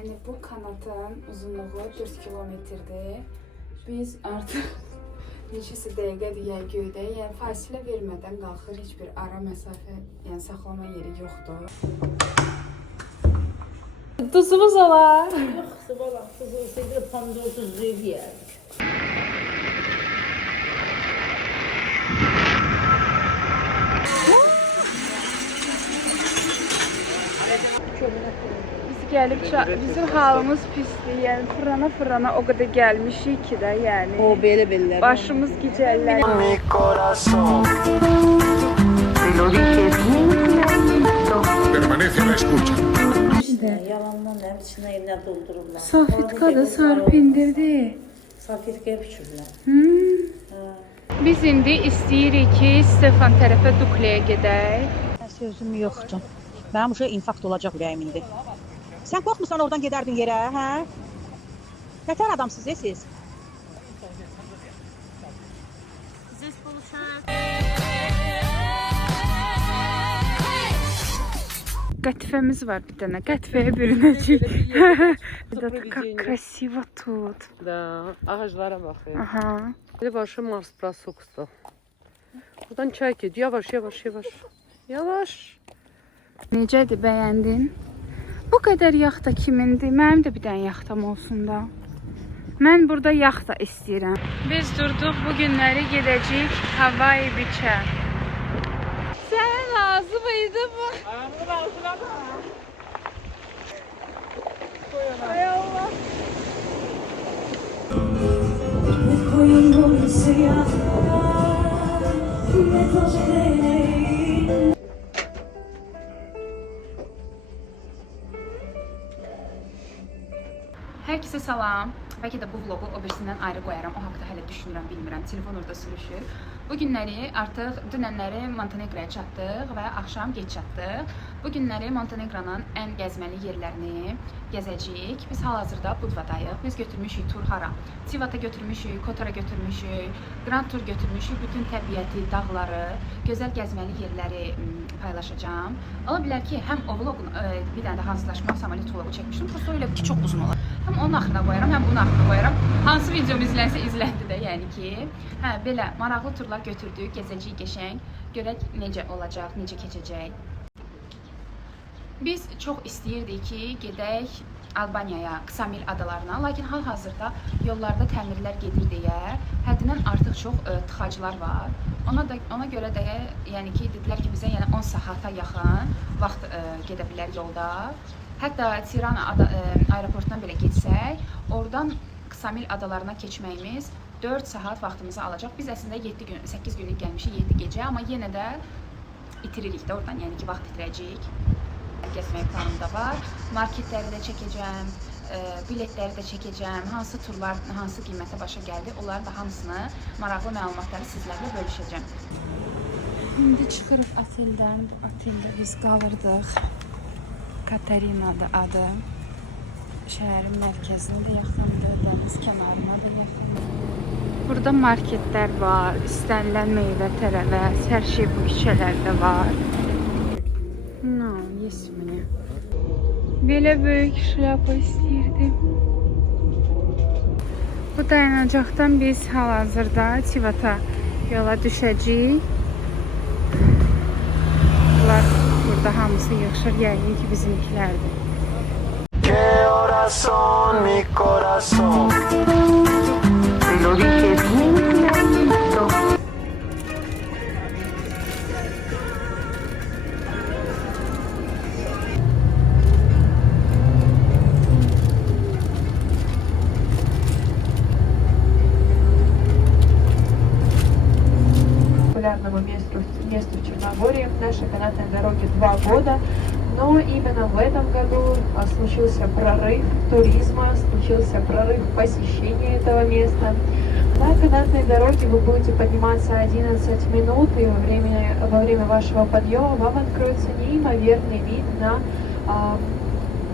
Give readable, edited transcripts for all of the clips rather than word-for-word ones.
Yani bu kanatın uzunluğu 4 kilometrdir. Biz artıq neçəsi dəqiqədir yəni göydə, yəni fasilə vermədən qalxır, heç bir ara məsafə, yəni saxlama yeri yoxdur. Tuzumuz olar. Yoxsa bala, tuzu sevir, pomidor tuzlu yeyər. Biz gəlib, bizim halımız pisdir, yəni fırana o qədər gəlmişik ki də, yəni. O belə. Başımız gicəllər. Mi corazón. Te lo dije bien clarito. Permanece a la escucha. Yalandan nə içinə nə doldururlar. Salfetka da sarpindirdi. Salfetkaya biçirlər. Biz indi istəyirik ki, Stefan tərəfə Dukleyə gedək. Sözüm yoxdur. Mənim uşaq infarkt olacaq ürəyim indi. Sən qorxmusan oradan gedərdin yerə, hə? Nətər adamsınız, siz? Qətifəmiz var bir dənə. Qətifəyə bürünəcək. Как красиво тут. Да, ağaclara bakın. Aha. Bir başı Mars Prasok'ta. Buradan çay ged. Yavaş. Necədir, bəyəndin? Bu qədər yaxta kimindir? Mənim də bir dənə yaxtam olsun da. Mən burada yaxta istəyirəm. Biz durduq, bu günləri gedəcəyik Hawaii Beach-ə. Sənə lazım idi bu. Ay Allah. Hər kəsə salam. Bəlkə də bu vlogu o birisindən ayrı qoyaram. O haqda hələ düşünürəm, bilmirəm. Telefon orada sürüşür. Bu günləri artıq dünənləri Montenegroya çatdıq və axşam geç çatdıq. Bu günləri Montenegronun ən gəzməli yerlərini gəzəcəyik. Biz hal-hazırda Budvadayıq. Biz götürmüşük tur hara? Tivata götürmüşük, Kotora götürmüşük, Grand Tur götürmüşük. Bütün təbiəti, dağları, gözəl gəzməli yerləri paylaşacağım. Ola bilər ki, həm o vlogun bir dənə də hazırlaşma samolyot vlogu çəkmişdim. Prosto elə ki, çox uzun olur. Həm onun axırına qoyaram, həm bunun axırına qoyaram. Hansı videom izlənsə izləndi də, yəni ki. Hə, belə maraqlı turlar götürdük, gəzəcəyik qəşəng. Görək necə olacaq, necə keçəcək. Biz çox istəyirdik ki, gedək Albaniyaya, Ksamil adalarına. Lakin hal-hazırda yollarda təmirlər gedir deyə həddindən artıq çox tıxaclar var. Ona görə də yəni ki, dedilər ki, bizə yəni 10 saata yaxın vaxt gedə bilər yolda. Hətta Tirana aeroportundan belə getsək, oradan Ksamil adalarına keçməyimiz 4 saat vaxtımızı alacaq. Biz əslində 8 günlük gəlmişik, 7 gecə, amma yenə də itiririk də oradan, yəni ki, vaxt itirəcəyik. Gəzmək planımda var. Marketləri də çəkəcəm, biletləri də çəkəcəm, hansı turlar, hansı qiymətə başa gəldi, onların da hamısını, maraqlı məlumatları sizlərlə bölüşəcəm. İndi çıxırıq oteldən, bu oteldə biz qalırdıq. Katarinadır adı. Şəhərin mərkəzinə də yaxındır, dəniz kənarına da yaxındır. Burada marketlər var, istənilən meyvə, tərəvəz, hər şey bu küçələrdə var. No, есть мне. Belə böyük şlyapa istəyirdim. Bu dayanacaqdan biz hal-hazırda Tivata yola düşəcəyik. Bunlar burada hamısı yığışır, yəqin ki, bizimkilərdir. Corazón, mi corazón. Te lo dije bien clarito. Популярному месту в Черногории нашей канатной дороге 2 года, но именно в этом году случился прорыв туризма, случился прорыв посещения этого места. На канатной дороге вы будете подниматься 11 минут, и во время вашего подъема вам откроется неимоверный вид на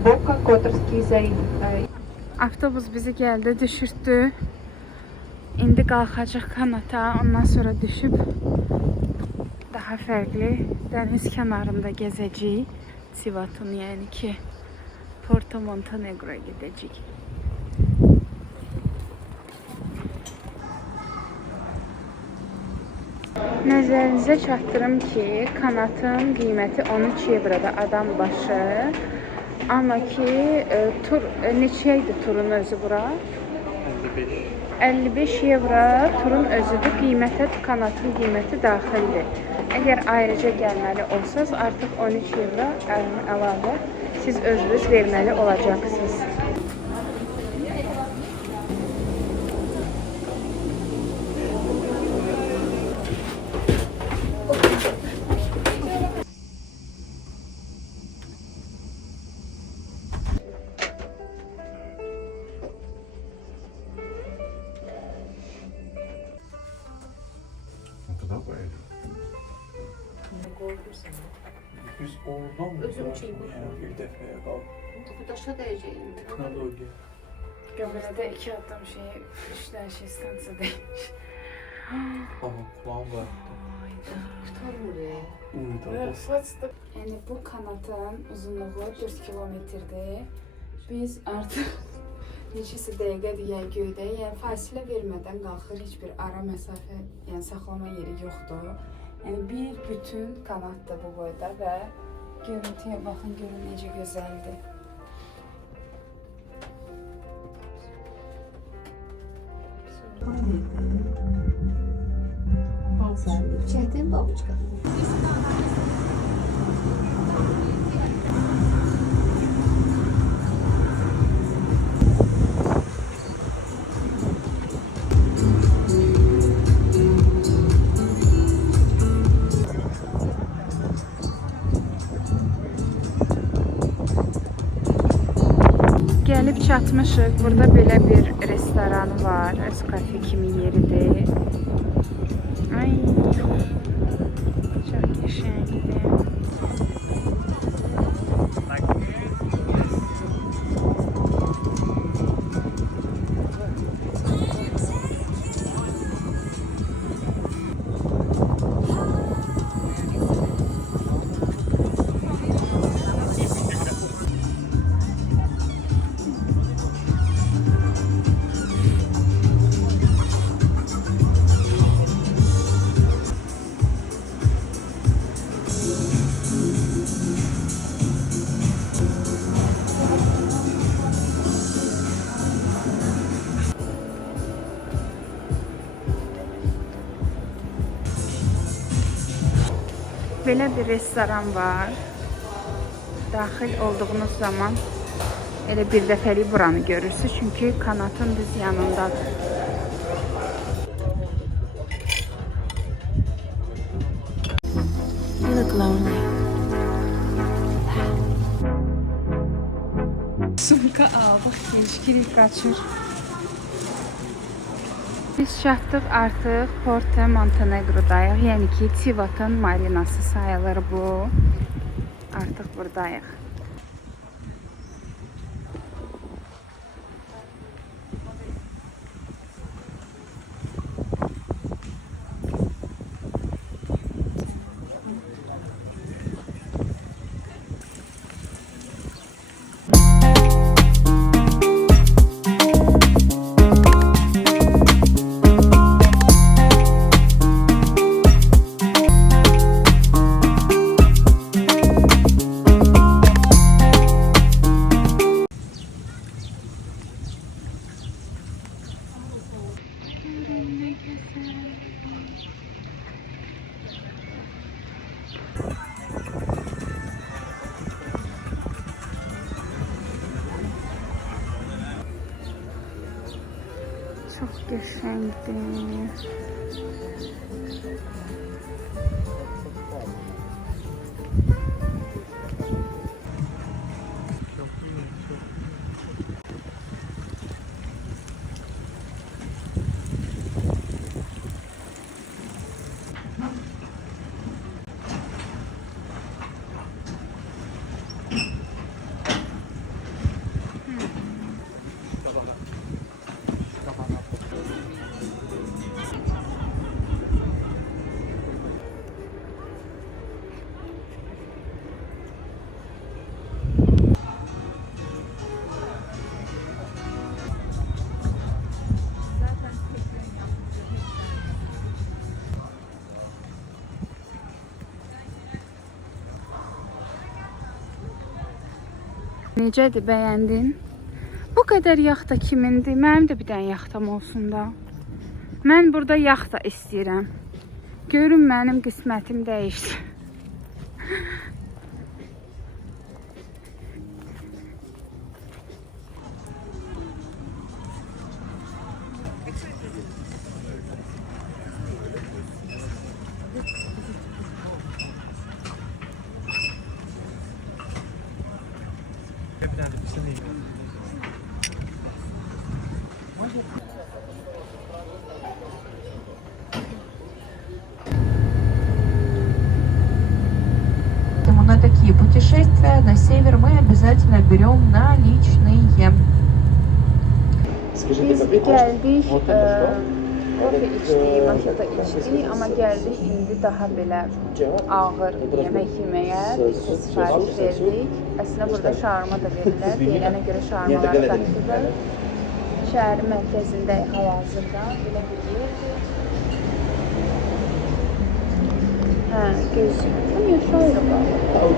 Boka-Kotorski залив. Avtobus bizi gəldi, düşürtdü. İndi qalxacaq kanata, ondan sonra düşüb daha fərqli dəniz kənarında gəzəcəyik. Tivatın, yəni ki, Porto Montenegro'ya gidəcəyik. Nəzərinizə çatdırım ki, kanatın qiyməti 13 evroda adam başı. Amma ki, tur neçə idi turun özü bura? 55 evro turun özüdür. Qiymətə kanatın qiyməti daxildir. Əgər ayrıca gəlməli olsanız, artıq 13 evro əlavə siz özünüz verməli olacaqsınız. Tуда поедем. Biz oradan mı? Özüm bir defaya kaldık. Bu daşa dəyəcəyim. Teknoloji. Göbələdə 2 adam şey, 3 dənə şey stansiyadaymış. Ama kulağım var. Tutarmır ya. Uyudu. Yəni bu kanatın uzunluğu 4 kilometrdir. Biz artıq neçəsi dəqiqədir yay göydə, yəni fasilə vermədən qalxır, heç bir ara məsafə, yəni saxlama yeri yoxdur. Yəni bir bütün kanatdır bu boyda və görüntüyə baxın, görün necə gözəldir. Çəkdin babuçka. Gəlib çatmışıq. Burada belə bir restoran var. Öz kafe kimi yeridir. Ay, çox qəşəngdir. Belə bir restoran var. Daxil olduğunuz zaman elə bir dəfəlik buranı görürsünüz. Çünki kanatın düz yanındadır. You look lonely. Sumka aldıq, gecikirib qaçır. Biz çatdıq artıq Porto Montenegro'dayıq. Yəni ki, Tivat'ın marinası sayılır bu. Artıq buradayıq. Çox qəşəngdir. Necədir, bəyəndin? Bu qədər yaxta kimindir? Mənim də bir dənə yaxtam olsun da. Mən burada yaxta istəyirəm. Görün mənim qismətim dəyişdi. На такие путешествия на север мы обязательно берем наличные. Biz gəldik, kofe içdik, maşata içdik, amma gəldik indi daha belə ağır yemək yeməyə. Biz də sifariş verdik. Əslində burada şaurma da verirlər. Deyilənə görə şaurmaları qatırlar. Şəhərin mərkəzindəyik hal-hazırda. Belə bir yerdir. Hə, gözlük. Bunu yaşayırıq.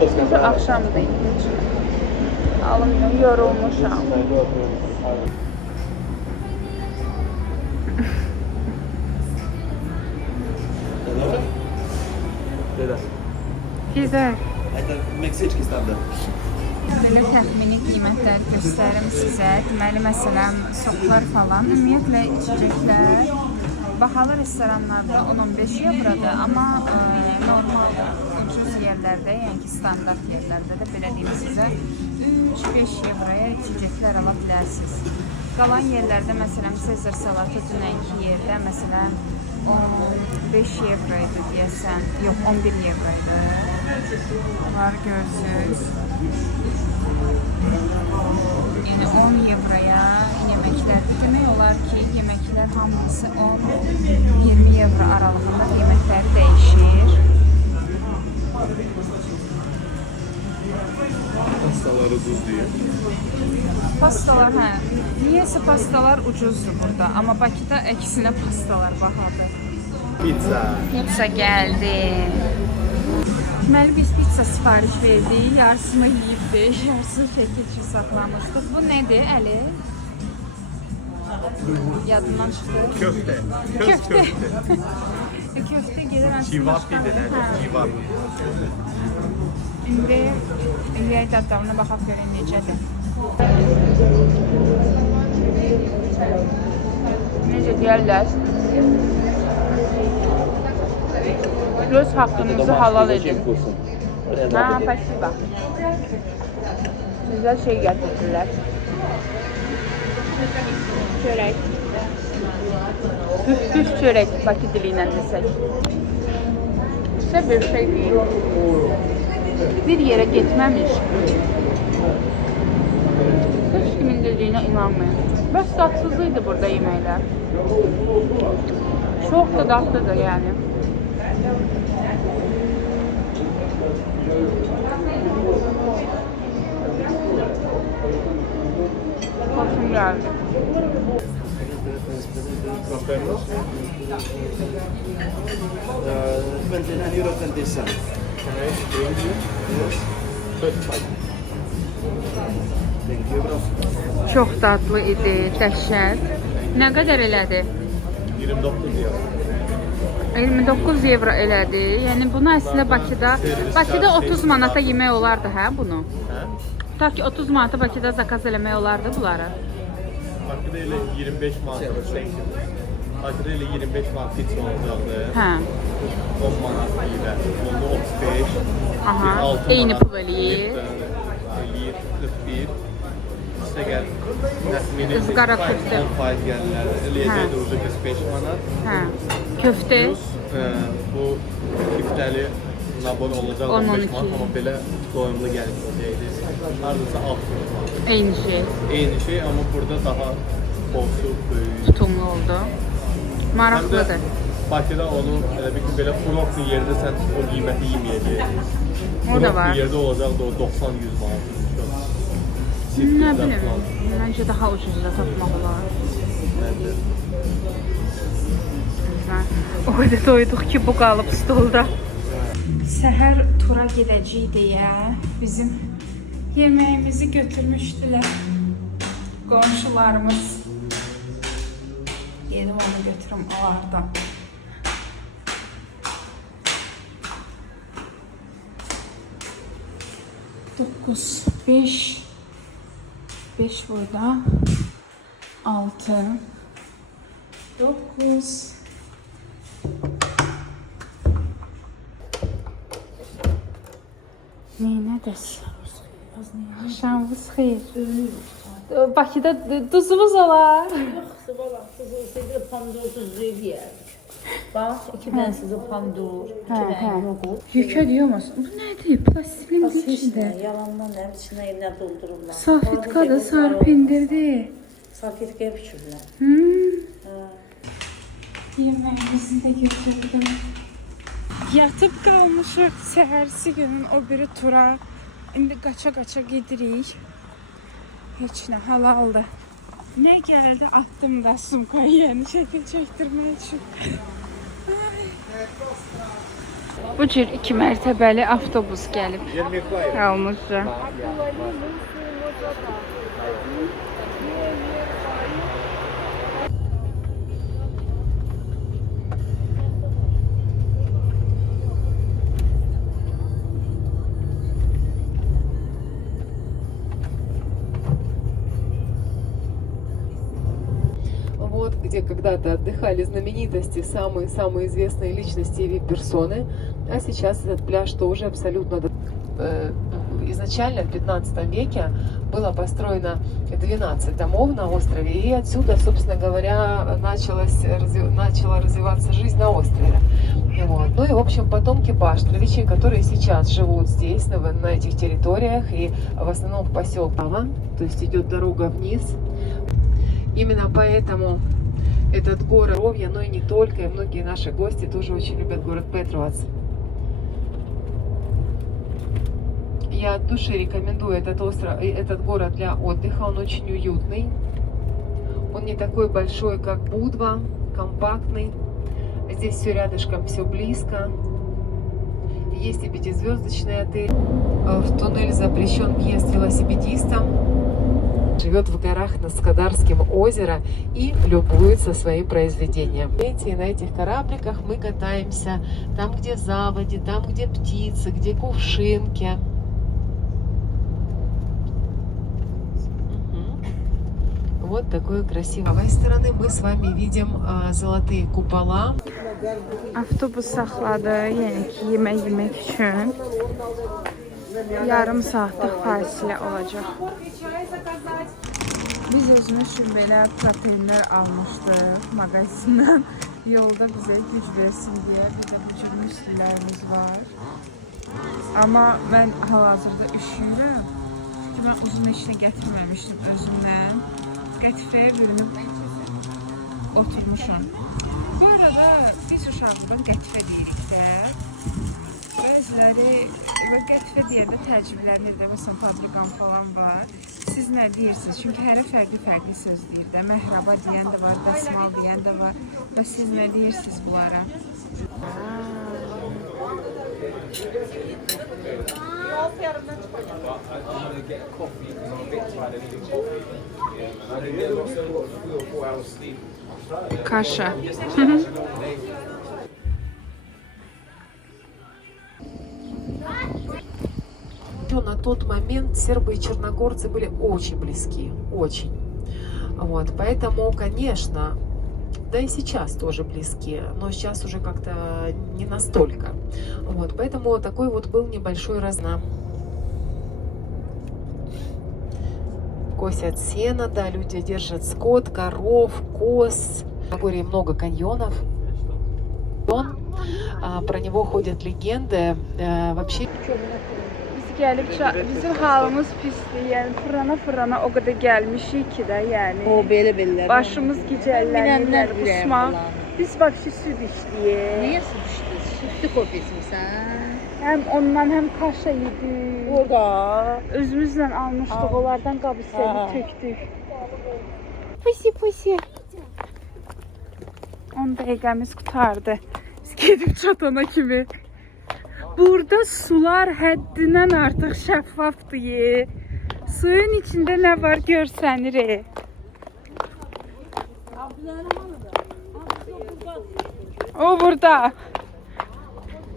Burada axşamdır, heç alınmıyor, yorulmuşam. Güzel. Belə təxmini qiymətləri göstərim sizə. Deməli, məsələn, soklar falan, ümumiyyətlə içəcəklər bahalı restoranlarda 10-15 evrodur, amma normal ucuz yerlərdə, yəni ki, standart yerlərdə də belə deyim sizə 3-5 evroya içəcəklər ala bilərsiniz. Qalan yerlərdə, məsələn, Sezar salatı dünənki yerdə, məsələn, 15 evroydu deyəsən, yox 11 evroydu. Bunları görürsünüz. Yəni 10 evroya yeməklər. Demək olar ki, yeməklər hamısı 10-20 evro aralığında qiymətləri dəyişir. Pastalar ucuz deyil. Pastalar, hə. Niyəsə pastalar ucuzdur burada, amma Bakıda əksinə pastalar bahadır. Pizza. Pizza gəldi. Deməli, biz pizza sifariş verdik, yarısını yiyibdik, yarısını şəkil üçün saxlamışdıq. Bu nədir, Əli? Yadından çıxdı. Köfte. Köfte. Köfte gelir aslında. Civap dediler. Civap. İndi yeyək dadlarına baxaq görək necədir. Necə deyərlər? Öz haqqınızı halal edin. Ha, pasiba. Güzel şey gətirdirlər. Çörək. Püf çörək, Bakı dili ilə desək. İşte bir şey değil. Bir yere gitmemiş. Hiç kimin dediğine inanmayın. Bəs tatsızlıydı burada yeməklər. Çok da tatlıdır yani. Hoşum geldi. Transfernos. 29 euro 20 cents. Okay. Thank you. Yes. 35. Thank you, bro. Çok tatlı idi, dəhşət. Nə qədər elədi? 29 euro. 29 evro elədi. Yəni bunu əslində Bakıda 30 manata yemək olardı, hə bunu? Hə? Ta ki 30 manata Bakıda zakaz eləmək olardı bunları. Bakıda elə 25 manat. Bakıda elə 25 manat pizza olacaqdı. Hə. 10 manat ilə. Onu 35. Aha, eyni pul eləyir. 41. İşte gəl. Təxmini Izqara köftə. 10% gəlirlər. Eləyəcəkdə orada 45 manat. Hə. Köftə. Plus bu kiftəli nabor olacaq 15 manat, amma belə doyumlu gələcəkdi. Hardasa 60 manat. Eyni şey. Eyni şey, amma burada daha bolsu böyük. Tutumlu oldu. Maraqlıdır. Bakıda onu elə bir ki, belə kurortlu yerdə sən o qiyməti yeməyəcəksən. O da var. Kurortlu yerdə olacaqdı o 90-100 manat. Nə bilim, məncə daha ucuzda tapmaq olar. O qədər doyduq ki, bu qalıb stolda. Səhər tura gedəcəyik deyə bizim Yemeğimizi götürmüştüler. Qonşularımız. Yedim onu götürüm onlardan. Dokuz, beş burada, 6, 9. Neynədir? Axşamınız xeyir. Bakıda duzumuz olar. Yoxsa bala, sizi pandur tuzluyu yeyərdik. Bax, 2 dənə sizi pandur, 2 dənə yoğurt. Yükə diyormuz. Bu nədir? Plastilin içində. Yalandan hem içine iğne doldururlar. Salfetkadır, sarı pendirdir. Salfetkaya biçirlər. Yemeğimizi de götürdüm. Yatıp kalmışıq səhərsi günün o biri tura. İndi qaça-qaça gedirik. Heç nə halaldır. Nə gəldi attım da sumkayı yeni şəkil çəkdirmək üçün. Bu cür 2 mərtəbəli avtobus gəlib. Qalmışca. Вот где когда-то отдыхали знаменитости, самые-самые известные личности и вип-персоны. А сейчас этот пляж тоже абсолютно... Изначально в 15 веке было построено 12 домов на острове. И отсюда, собственно говоря, начала развиваться жизнь на острове. Вот. Ну и, в общем, потомки Баштовичей, которые сейчас живут здесь, на этих территориях, и в основном в поселке. То есть идет дорога вниз. Именно поэтому этот город Ровья, но и не только, и многие наши гости тоже очень любят город Петровац. Я от души рекомендую этот город для отдыха, он очень уютный. Он не такой большой, как Будва, компактный. Здесь все рядышком, все близко. Есть и 5-звездочный отель. В туннель запрещен въезд велосипедистам. Живет в горах над Скадарским озером и любуется своим произведением. И на этих корабликах мы катаемся там, где заводи, там, где птицы, где кувшинки. Вот такое красивое. С правой стороны мы с вами видим золотые купола. Avtobus saxladı, yəni ki, yemək üçün. Yarım saatlıq fasilə olacaq. Biz özümüz üçün belə proteinlər almışdıq mağazindən. Yolda bizə güc versin deyə bir də bu cür müslilərimiz var. Amma mən hal-hazırda üşüyürəm. Çünki mən uzun işini gətirməmişdim özümlə. Qətifəyə bölünüb oturmuşam. Bu arada biz uşaqlıqdan qətifə deyirik də. Bəziləri qətifə deyəndə təəccüblənir də, məsələn, fabrikam falan var. Siz nə deyirsiniz? Çünki hər fərqli söz deyir də. Məhraba deyən də var, dəsmal deyən də var. Və siz nə deyirsiniz bunlara? Kaşa. На тот момент сербы и черногорцы были очень близки, очень. Вот, поэтому, конечно, да и сейчас тоже близки, но сейчас уже как-то не настолько. Вот, поэтому такой вот был небольшой разнос. Косят сено, да, люди держат скот, коров, коз. В Нагорье много каньонов. Про него ходят легенды. Вообще... Bizim halımız pisdir, yəni fırana o qədər gəlmişik ki də, yəni. O belə. Başımız gicəllənir, kusmaq. Biz vəbşi süd işləyik. Niyə süd içdiniz? Südlü kofe içmirsən? Həm ondan, həm kaşa yedik. Orada. Özümüzlə almışdıq, onlardan qabı səni tökdük. Pusi. 10 dəqiqəmiz qutardı. Biz gedib çatana kimi. Burada sular həddindən artıq şəffafdır. Suyun içinde ne var görsənir. O burada.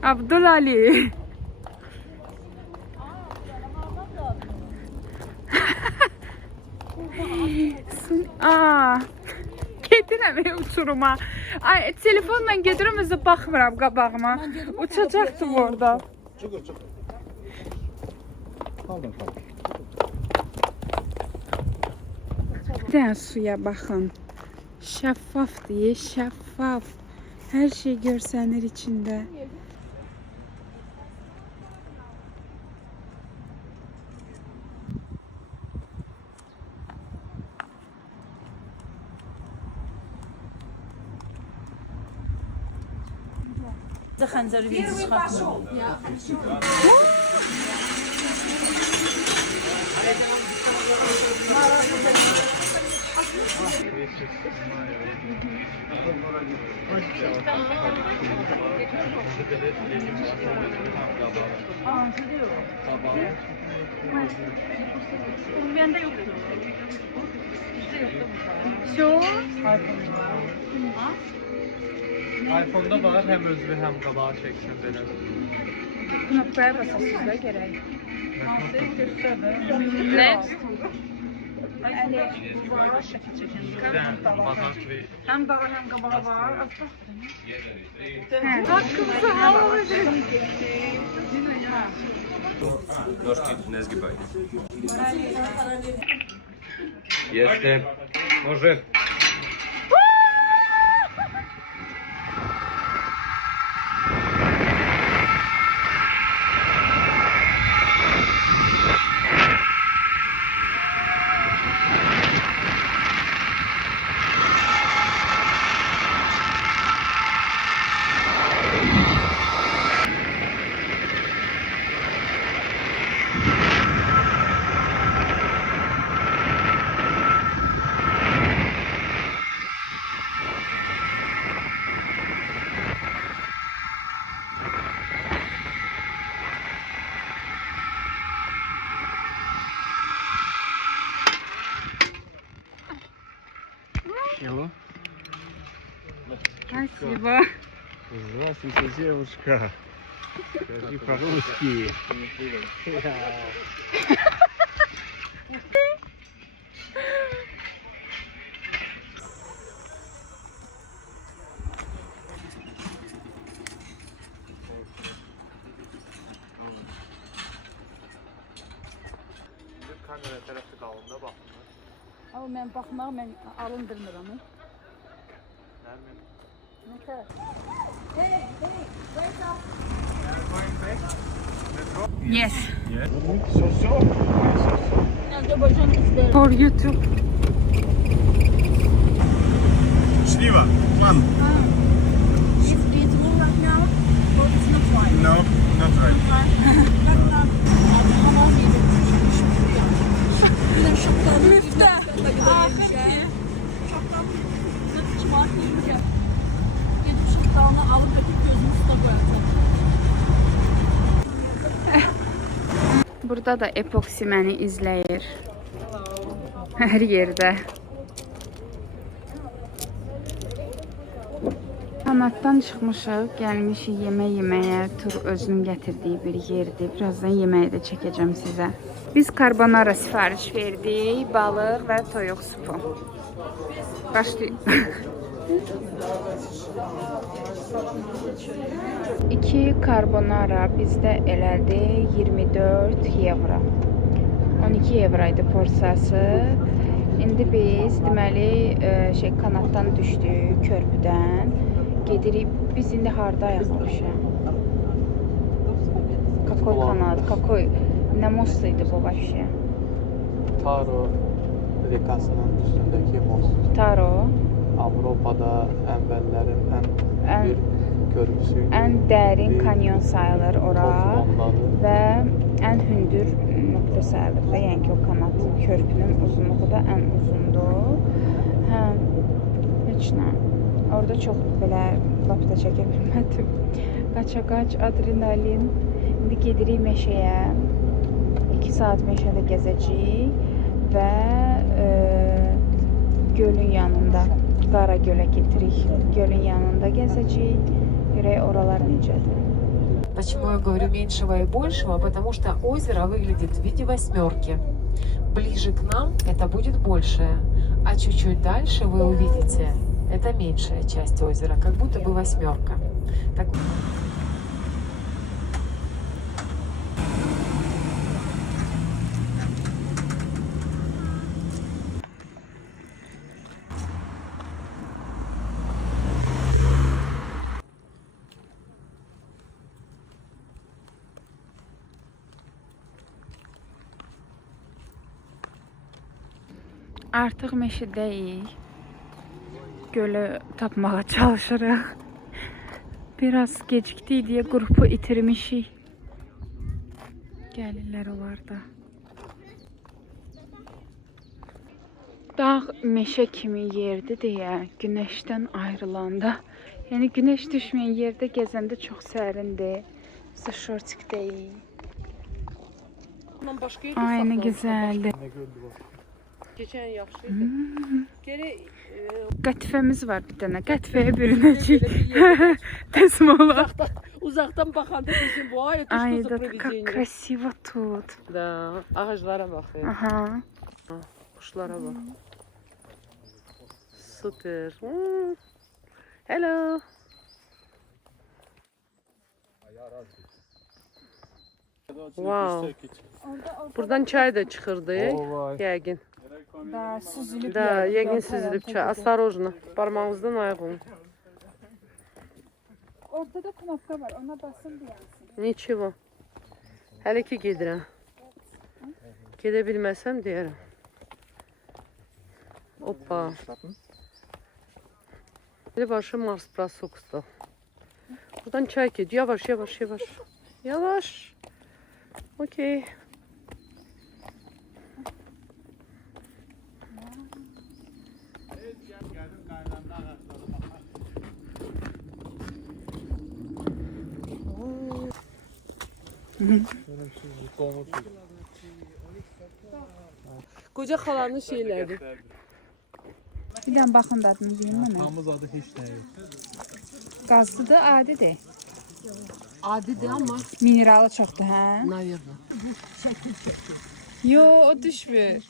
Abdülali. Aa. Gedirəm uçuruma. Ay, telefonla gedirəm, özə baxmıram qabağıma. Uçacaqdım orada. Bir dənə suya baxın. Şəffafdır, şəffaf. Hər şey görsənir içində. Xəncəri video çıxartmır. iPhone'da var, hem özlü hem qabağı çeksin belə. Knoppaya basasınız da gərək. Next. Bazar gibi. Hem dağı hem qabağı var. Hakkımızı halal edin. Jestem. Może. Алло. Спасибо. Здравствуйте, девушка. Скажи по-русски. Kamera tərəfi qalında baxın. Ama mən baxmaq, mən alındırmıram. Nərmin. Yes. So. Azərbaycan izlər. For YouTube. Счастливо. План. It's beautiful right now, but it's not right. No, not right. Burada da epoksi məni izləyir. Hər yerdə. Kanatdan çıxmışıq, gəlmişik yemək yeməyə. Tur özünün gətirdiyi bir yerdir. Birazdan yeməyi də çəkəcəm sizə. Biz karbonara sifariş verdik, balıq və toyuq supu. Başlayın. 2 karbonara bizdə elədi 24 evro. 12 evro idi porsiyası. İndi biz deməli kanatdan düşdük, körpüdən. Gedirik. Biz indi hardayıq vəbşə? Какой kanat? Какой? Nə most idi bu vəbşə? Taro rekasının üstündeki most. Taro. Avrupa'da əvvəllərin ən Ən- bir körpüsüydü. Ən dərin kanyon sayılır ora Osmanlı'da. və ən hündür nöqtə sayılır da, yəni ki o kanat körpünün uzunluğu da ən uzundur. Hə, heç nə. Orada çox belə lap da çəkə bilmədim. Qaça-qaç, adrenalin. İndi gedirik meşəyə. 2 saat meşədə gəzəcəyik və gölün yanında Qara gölə gedirik. Gölün yanında gəzəcəyik. Görək oralar necədir. Почему я говорю меньшего и большего? Потому что озеро выглядит в виде восьмерки. Ближе к нам это будет большее, а чуть-чуть дальше вы увидите, это меньшая часть озера, как будто бы восьмерка. Так... Artıq meşədəyik. Gölü tapmağa çalışırıq. Biraz gecikdik deyə qrupu itirmişik. Gəlirlər onlar da. Dağ meşə kimi yerdir deyə günəşdən ayrılanda, yəni günəş düşməyən yerdə gəzəndə çox sərindir. Biz şortikdəyik. Aynı gözəldir. Geçen yaxşıydı. Gerek Qətifəmiz var bir dənə. Qətifəyə bürünəcək. Təsma olar. uzaktan bakanda bizim bu ay Ay, что за да, как провидение. красиво тут. Да, ağaçlara bak ya. Aha. Kuşlara bak. Süper. Hello. Wow. Buradan çay da çıxırdı. Yəqin. Da, süzülüb. Da, yəqin süzülüb çay. Осторожно. Parmağınızdan ayıq olun. Ortada knopka var. Ona basın deyansın. Nичего. Hələ ki gedirəm. Gedə bilməsəm deyərəm. Hoppa. Или ваши Марс просукстал. Buradan çay gidiyor. Yavaş yavaş yavaş. Yavaş. Okey. Koca xalanın şeyləri. Bir dənə baxın dadını deyin mənə. Tamız adı heç nə yox. Qazlıdır, adidir. Adidir ama. Mineralı çoxdur, hə? Naverno. Yo, o düşmür.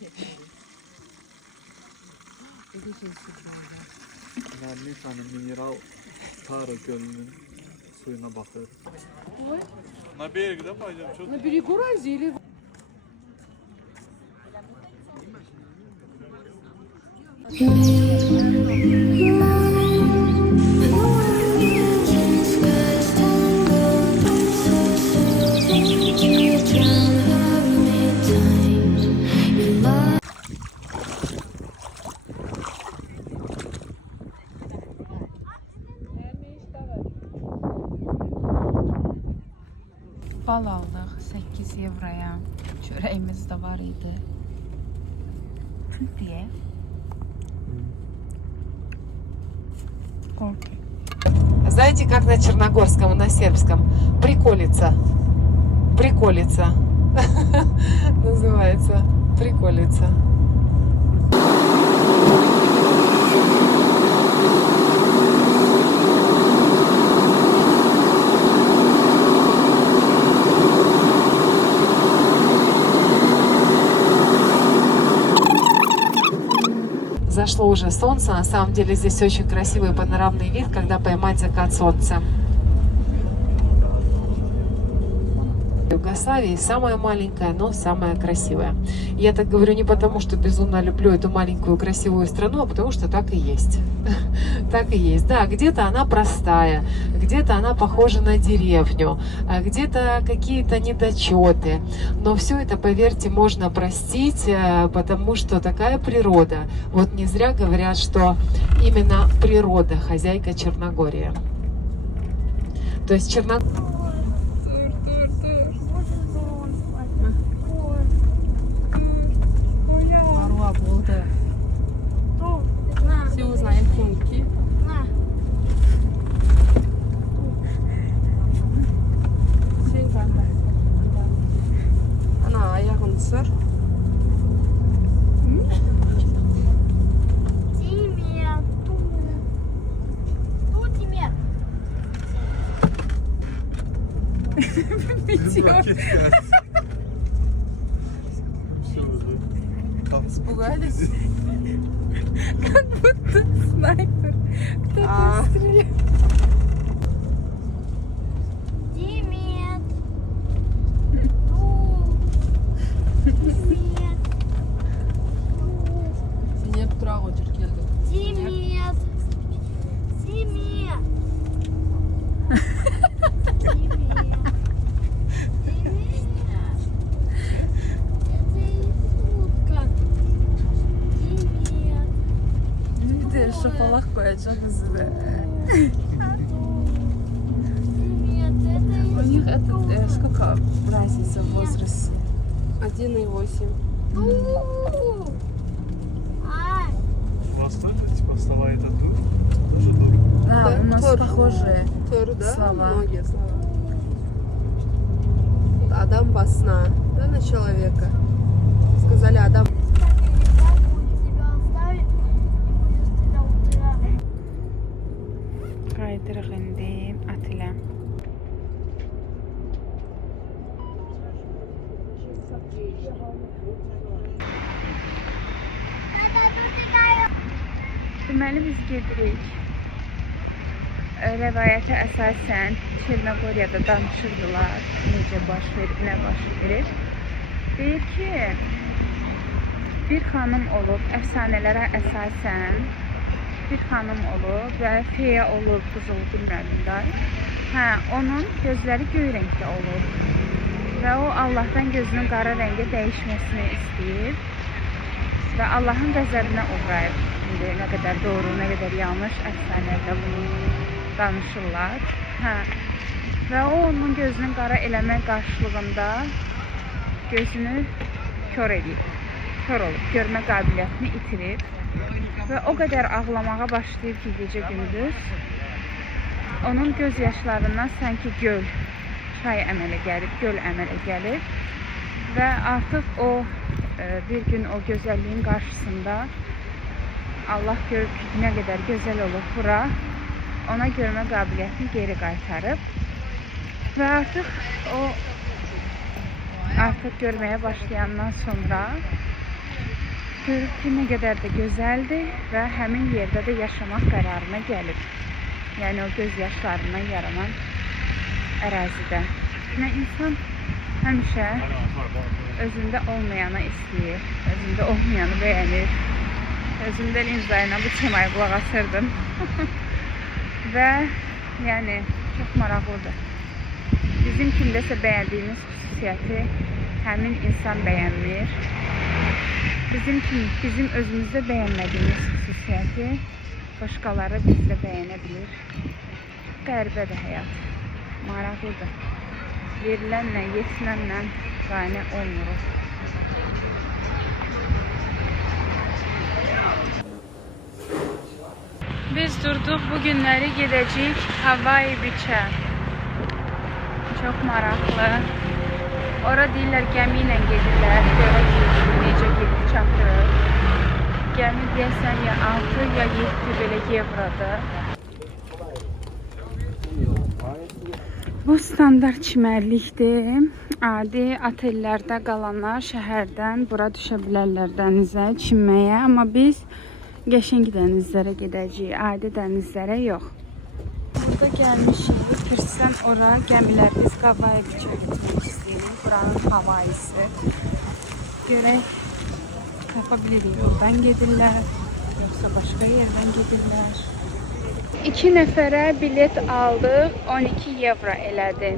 Nərli tane mineral Tara gölünün suyuna baxır. Na берегdə paycam çox. На берегу разили. Bal aldıq 8 euroya. Çörəyimiz də var idi. Deyə. Korku. Знаете, как на черногорском и на сербском? Приколица. Приколица. Называется. Приколица. Зашло уже солнце, на самом деле здесь очень красивый панорамный вид, когда поймать закат солнца. Югославии самая маленькая, но самая красивая. Я так говорю не потому, что безумно люблю эту маленькую красивую страну, а потому что так и есть. Так и есть. Да, где-то она простая, где-то она похожа на деревню, а где-то какие-то недочеты. Но все это, поверьте, можно простить, потому что такая природа. Вот не зря говорят, что именно природа хозяйка Черногории. То есть Черногория... Все узнаем функи. Ana ayağını бitiyor. Испугались? Как будто снайпер. Кто-то стреляет. Димит! Димит! Zeynep Durağı Hoca geldi. Димит! Димит! Bir de şapalak koyacağım size. У них этот, сколько разница в возрасте? 1,8. У вас тоже типа слова это дур? Тоже дур. Да, Да, у нас тоже. похожие. Тор, да? Слова. Многие слова. Адам басна, да, на человека. Сказали Адам. Qayıdırıq indi Atilə. Deməli biz gedirik. Rəvayətə əsasən Çernogoriyada danışırdılar, necə baş verir, nə baş verir. Deyir ki, bir xanım olub, əfsanələrə əsasən bir xanım olub və feya olub, qızıl bilmirəm. Hə, onun gözləri göy rəngdə olub və o Allahdan gözünün qara rəngə dəyişməsini istəyir və Allahın qəzəbinə uğrayıb. İndi nə qədər doğru, nə qədər yanlış əfsanələrdə bunu danışırlar. Hə. Və o onun gözünün qara eləmək qarşılığında gözünü kör edib. Kör olub, görmə qabiliyyətini itirib və o qədər ağlamağa başlayıb ki, gecə gündüz onun göz yaşlarından sanki göl, çay əmələ gəlib, göl əmələ gəlib və artıq o bir gün o gözəlliyin qarşısında Allah görüb ki, nə qədər gözəl olub bura, ona görmə qabiliyyətini geri qaytarıb və artıq görməyə başlayandan sonra görüb ki, nə qədər də gözəldir və həmin yerdə də yaşamaq qərarına gəlib. Yəni o göz yaşlarından yaranan ərazidə. Yəni insan həmişə özündə olmayanı istəyir, özündə olmayanı bəyənir. Özümdə linzayla bu temayı qulaq asırdım. Və yəni çox maraqlıdır. Bizim kimdəsə bəyəndiyimiz xüsusiyyəti həmin insan bəyənmir. Bizim özümüzdə bəyənmədiyimiz xüsusiyyəti başqaları bizdə bəyənə bilir. Qəribədir həyat. Maraqlıdır. Verilənlə, yetinənlə qane olmuruq. Biz durduq, bu günləri gedəcəyik Hawaii Beach-ə. Çox maraqlı. Ora deyirlər, gəmi ilə gedirlər. Görək necə gedib çatırıq. Gəmi deyəsən ya 6 ya 7 belə evrodur. Bu standart çimərlikdir. Adi otellərdə qalanlar şəhərdən bura düşə bilərlər dənizə, çimməyə. Amma biz qəşəng dənizlərə gedəcəyik, adi dənizlərə yox. Burada gəlmişik, Kirsən ora gəmilər, biz Hawaii Beach-ə getmək istəyirik. Buranın havaisi. Görək, tapa bilirik, yoldan gedirlər, yoxsa başqa yerdən gedirlər. 2 nəfərə bilet aldıq, 12 evro elədi.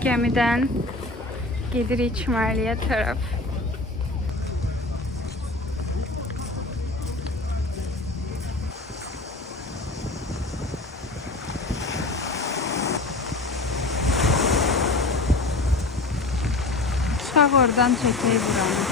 Gəmidən gedirik Çimərliyə tərəf. Uşaq oradan çəkək buranı.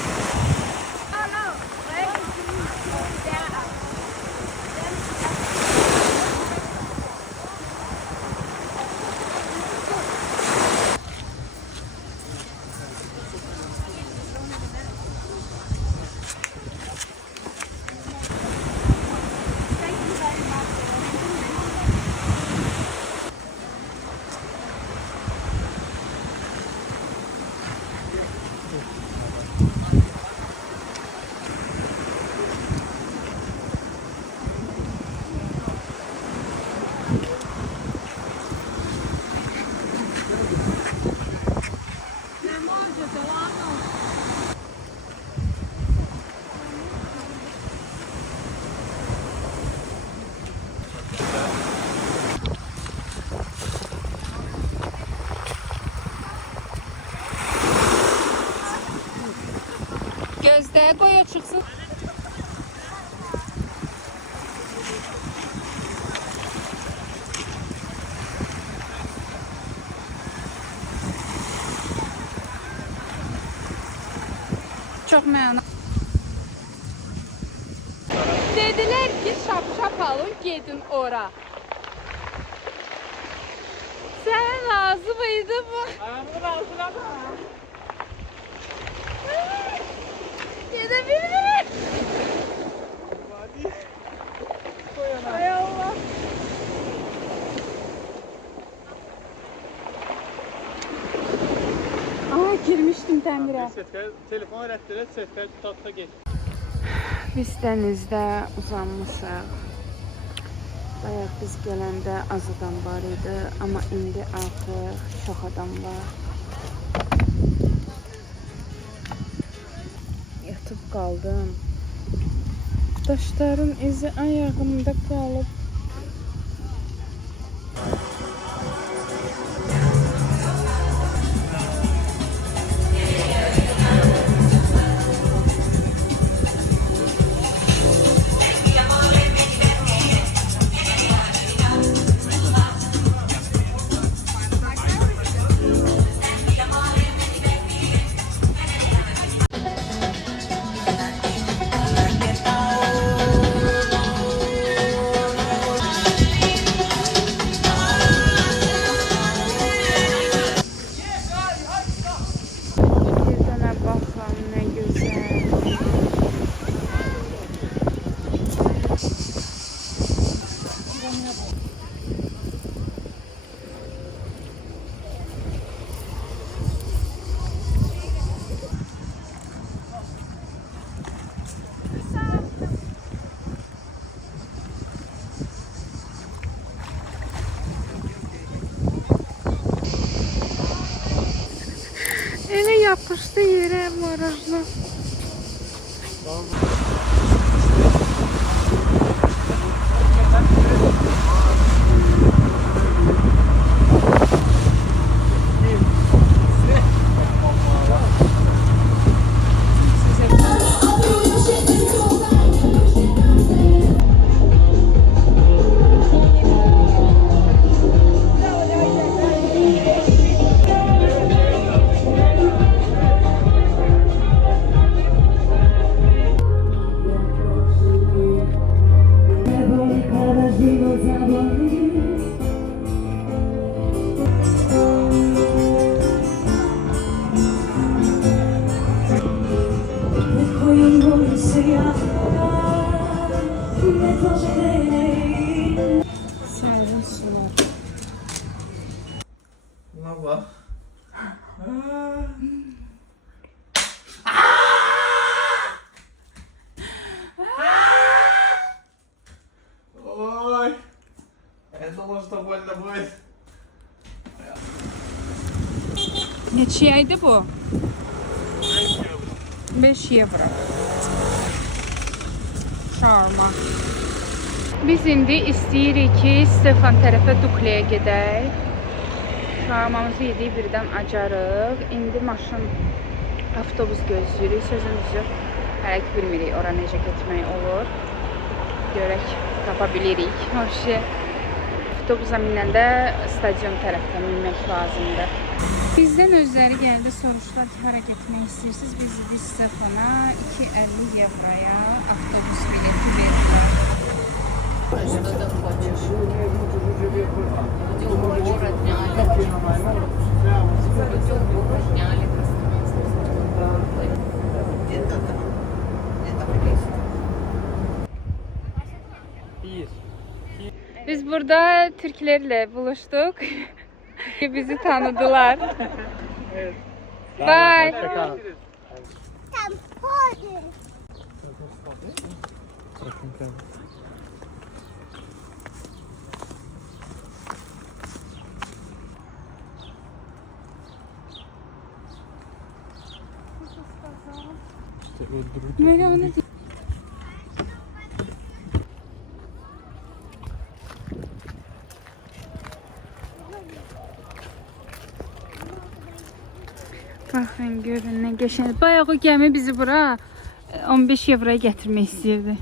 Gözde koy çıksın. Çok məna. Dediler ki şap alın gedin ora. Sen razı mıydın bu? Ayağımı da altına da. Gidebilirim. Hay Allah. Aa girmiştim təmirə. Telefon rəddələ, setlər tutatda get. Biz dənizdə uzanmışıq. Bayaq biz gələndə az adam var idi, amma indi artıq çox adam var. Yatıp kaldım. Daşların izi ayağımda kalıp. Ele yapıştı yere barajla. Serin sular. Buna bak. Ой. Я думал, что больно будет. Neçəydi bu? 5 euro. Şarma. Biz indi istəyirik ki, Stefan tərəfə Dukleyə gedək. Şamamızı yedik, birdən acarıq. İndi maşın, avtobus gözləyirik. Sözün düzü, hələ ki bilmirik ora necə getmək olur. Görək, tapa bilirik. Hoşçi, avtobusa minəndə stadion tərəfdən minmək lazımdır. Bizdən özləri gəldi, soruşdular ki, hara getmək istəyirsiniz? Biz Stefana 2,50 euroya avtobus bileti verdilər. Biz burada Türklerle buluştuk. Bizi tanıdılar. Bye. Böyle onu Bakın görün ne geçen. Bayağı o gemi bizi bura 15 euroya getirmek istəyirdi.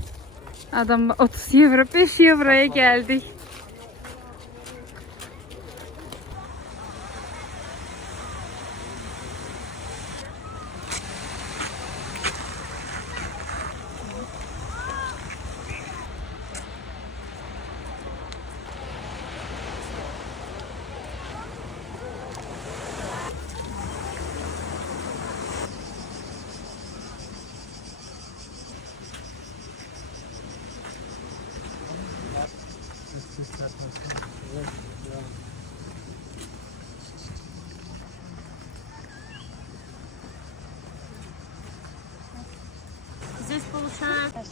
Adam 30 euro, 5 euroya geldik.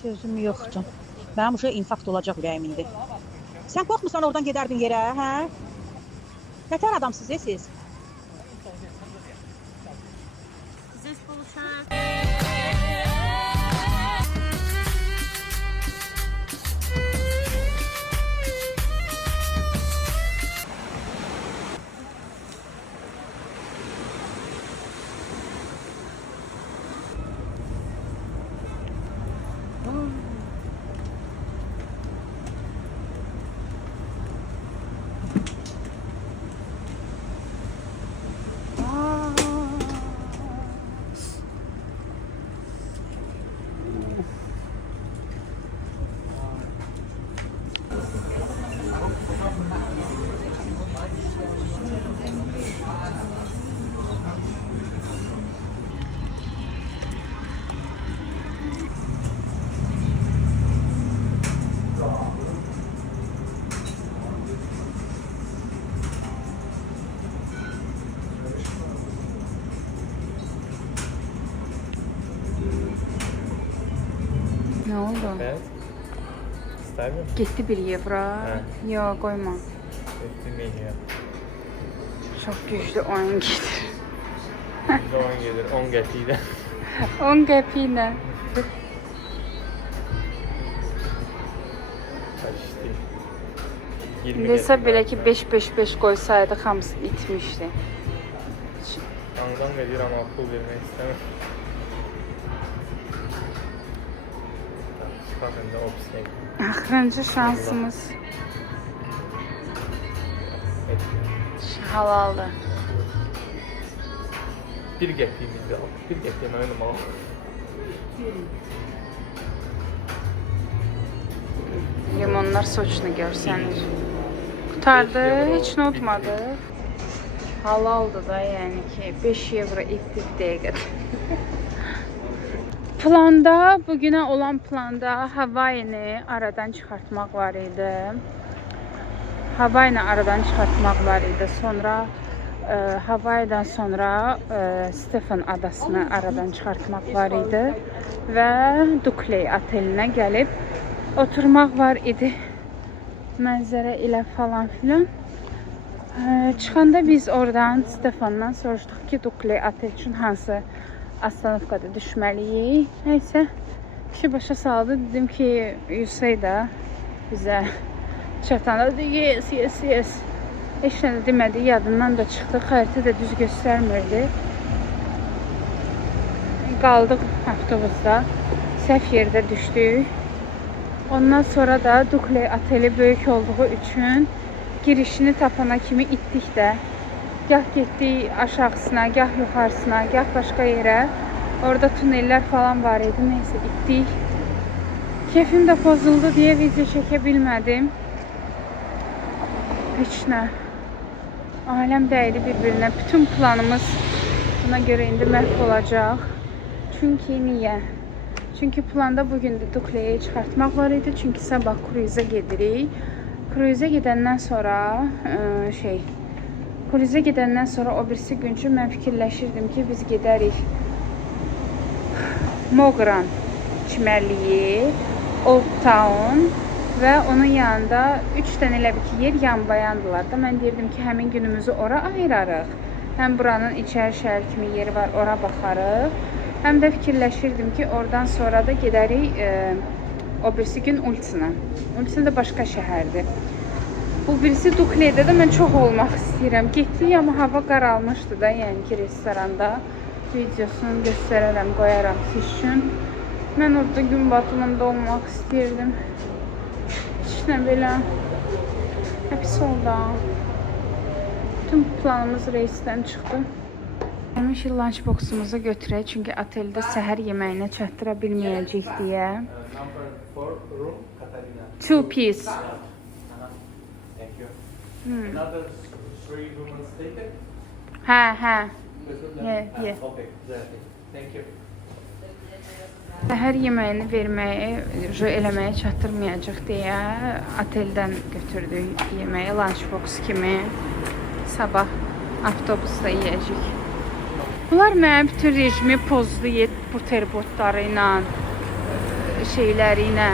Sözüm yoxdur. Mənim uşaq infarkt olacaq ürəyim indi. Sən qorxmusan oradan gedərdin yerə, hə? Nətər adamsınız siz? Ne oldu? Evet. İster mi? Gitti 1 euro. Yok koyma. Ettirmeyin ya. Çok güçlü oyun getir. 10 gelir, 10 getiydi. 10 qəpiylə. Kaçtı? 20 Desə belə ki 5-5-5 qoysaydı hamısı itmişdi. Andan verir ama pul vermek istemem. Bakın da opsiyon. Axırıncı şansımız halaldır. Bir getiyimiz de al. Bir getiyim önüm al. Limonlar soçunu görsənir. Qutardı, heç nə unutmadı. Halaldır da, yəni ki 5 euro etdi bir dəqiqədə. Planda, bugünə olan planda Havaini aradan çıxartmaq var idi. Havaini aradan çıxartmaq var idi. Sonra Havai'dan sonra Stefan adasını aradan çıxartmaq var idi və Dukley otelinə gəlib oturmaq var idi. Mənzərə ilə falan filan. Çıxanda biz oradan Stefandan soruşduq ki, Dukley otel üçün hansı astanovkada düşməliyik. Neysə, kişi başa saldı. Dedim ki, Yusey da bizə çatanda dedi, yes. Heç nə də demədi, yadından da çıxdı. Xəritə də düz göstərmirdi. Qaldıq avtobusda. Səhv yerdə düşdük. Ondan sonra da Dukley oteli böyük olduğu üçün girişini tapana kimi itdik də. Gah getdik aşağısına, gah yuxarısına, gah başqa yerə. Orada tunellər falan var idi. Neysə itdik. Keyfim də pozuldu deyə video çəkə bilmədim. Heç nə. Aləm dəydi bir-birinə. Bütün planımız buna görə indi məhv olacaq. Çünki niyə? Çünki planda bugün də Dukley'i çıxartmaq var idi. Çünki sabah kruzə gedirik. Kruzə gedəndən sonra o birisi gün üçün mən fikirləşirdim ki, biz gedərik Mogran çimərliyi, Old Town və onun yanında 3 dənə elə bir ki, yer yanbayandılar da. Mən deyirdim ki, həmin günümüzü ora ayırarıq. Həm buranın içəri şəhər kimi yeri var, ora baxarıq. Həm də fikirləşirdim ki, oradan sonra da gedərik o birisi gün Ulçina. Ulçina da başqa şəhərdir. Bu birisi Dukley'də də mən çox olmaq istəyirəm. Getdik, amma hava qaralmışdı da, yəni ki, restoranda. Videosunu göstərərəm, qoyaram siz üçün. Mən orada gün batımında olmaq istəyirdim. Heç nə belə. Pis oldu. Bütün planımız reisdən çıxdı. Həmişə lunchboxumuzu götürək, çünki oteldə səhər yeməyinə çatdıra bilməyəcək deyə. Number 4 room, Katarina. 2 piece. Thank you. Another 3 rooms taken? Hə. Yeah. Yeah. Okay, exactly. Thank you. Səhər yeməyini eləməyə çatdırmayacaq deyə oteldən götürdük yeməyi, lunchbox kimi. Sabah avtobusda yeyəcək. Bunlar mənim bütün rejimi pozdu buterbotları ilə, şeyləri ilə.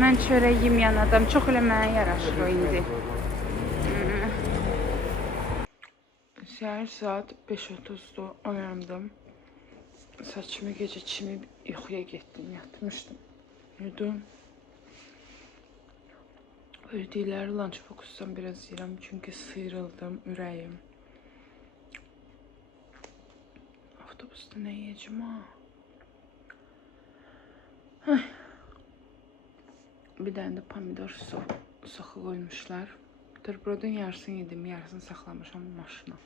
Mən çörək yemeyen adam, çox elə mənə yaraşır o indi. Səhər saat 5:30'da oyandım. Saçımı gecə çimib yuxuya getdim, yatmışdım. Yudum. Ödəkləri lunchbox'dan biraz yiyirəm, çünki sıyrıldım, ürəyim. Avtobusda nə yiyəcəm ha? Bir dənə də pomidor soxu qoymuşlar. Buterbrodun yarısını yedim, yarısını saxlamışam maşına.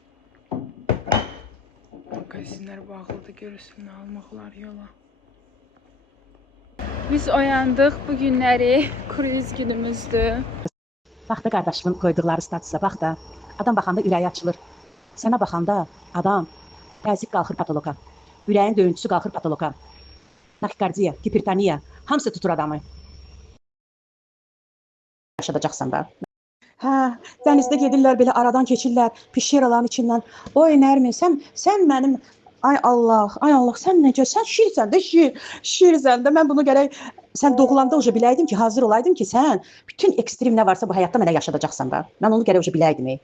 Magazinlər bağlıdır, görürsün, nə almaq olar yola. Biz oyandıq, bu günləri kruz günümüzdür. Bax da qardaşımın qoyduqları statusa, bax da. Adam baxanda ürəyi açılır. Sənə baxanda adam təzyiq qalxır patoloqa. Ürəyin döyüntüsü qalxır patoloqa. Taxikardiya, hipertoniya, hamısı tutur adamı. Yaşadacaqsan da. Hə, dənizdə gedirlər, belə aradan keçirlər, pişeraların içindən. Oy Nərmin, sən mənim, ay Allah, sən necə, sən şirsən də, şirsən də. Mən bunu gərək, sən doğulanda uca biləydim ki, hazır olaydım ki, sən bütün ekstrem nə varsa bu həyatda mənə yaşadacaqsan da. Mən onu gərək uca biləydim.